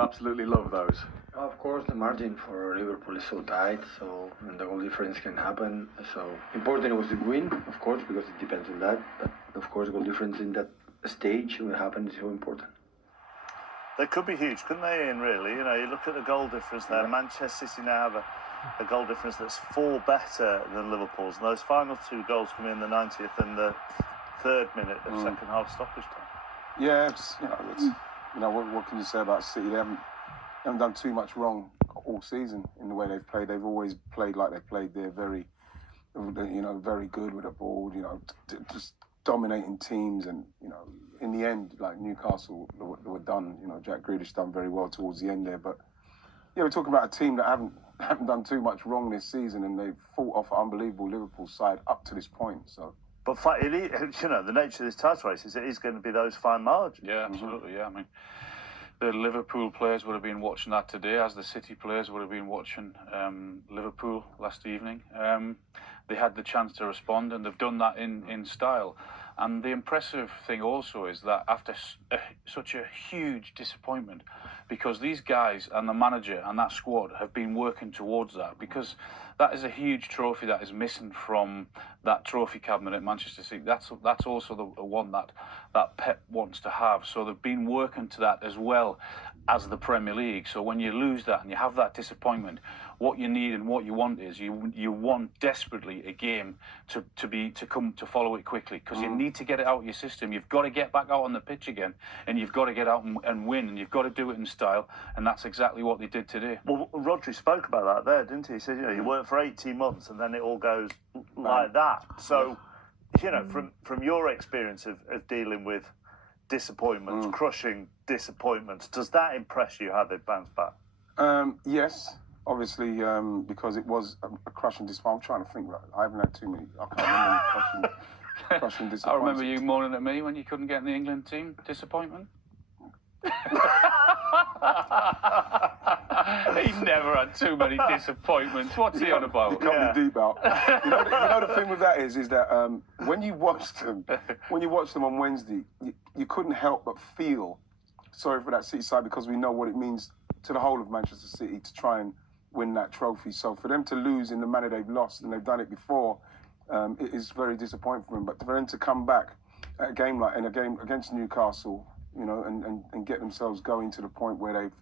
Absolutely love those. Of course, the margin for Liverpool is so tight, so and the goal difference can happen. So important was the win, of course, because it depends on that. But of course, goal difference in that stage will happen is so important. They could be huge, couldn't they, Ian, really? You know, you look at the goal difference there. Yeah. Manchester City now have a goal difference that's 4 better than Liverpool's. And those final 2 goals come in the 90th and the 3rd minute of second half stoppage time. Yeah, what can you say about City? They haven't done too much wrong all season in the way they've played. They've always played like they've played. They're very good with the ball, just dominating teams. And, in the end, like Newcastle were done, Jack Grealish done very well towards the end there. But, yeah, we're talking about a team that haven't done too much wrong this season, and they've fought off an unbelievable Liverpool side up to this point, so... But, the nature of this title race is it is going to be those fine margins. Yeah, absolutely, yeah. I mean, the Liverpool players would have been watching that today, as the City players would have been watching Liverpool last evening. They had the chance to respond, and they've done that in style. And the impressive thing also is that after such a huge disappointment, because these guys and the manager and that squad have been working towards that, because that is a huge trophy that is missing from that trophy cabinet at Manchester City. That's also the one that Pep wants to have. So they've been working to that as well as the Premier League. So when you lose that and you have that disappointment, what you need and what you want is you want desperately a game to come to follow it quickly, because you need to get it out of your system. You've got to get back out on the pitch again, and you've got to get out and win, and you've got to do it in style, and that's exactly what they did today. Well, Rodri spoke about that there, didn't he? He said, you work for 18 months and then it all goes like that. So, from your experience of dealing with disappointments, crushing disappointments, does that impress you how they bounced back? Yes, obviously, because it was a crushing disappointment. I'm trying to think. I haven't had too many. I can't remember crushing disappointments. I remember you moaning at me when you couldn't get in the England team. Disappointment? He never had too many disappointments. What's he on about? You can't be deep out. You know the thing with that is that when you watched them on Wednesday, you couldn't help but feel sorry for that City side, because we know what it means to the whole of Manchester City to try and win that trophy. So for them to lose in the manner they've lost, and they've done it before, it is very disappointing for them. But for them to come back in a game against Newcastle, and get themselves going to the point where they've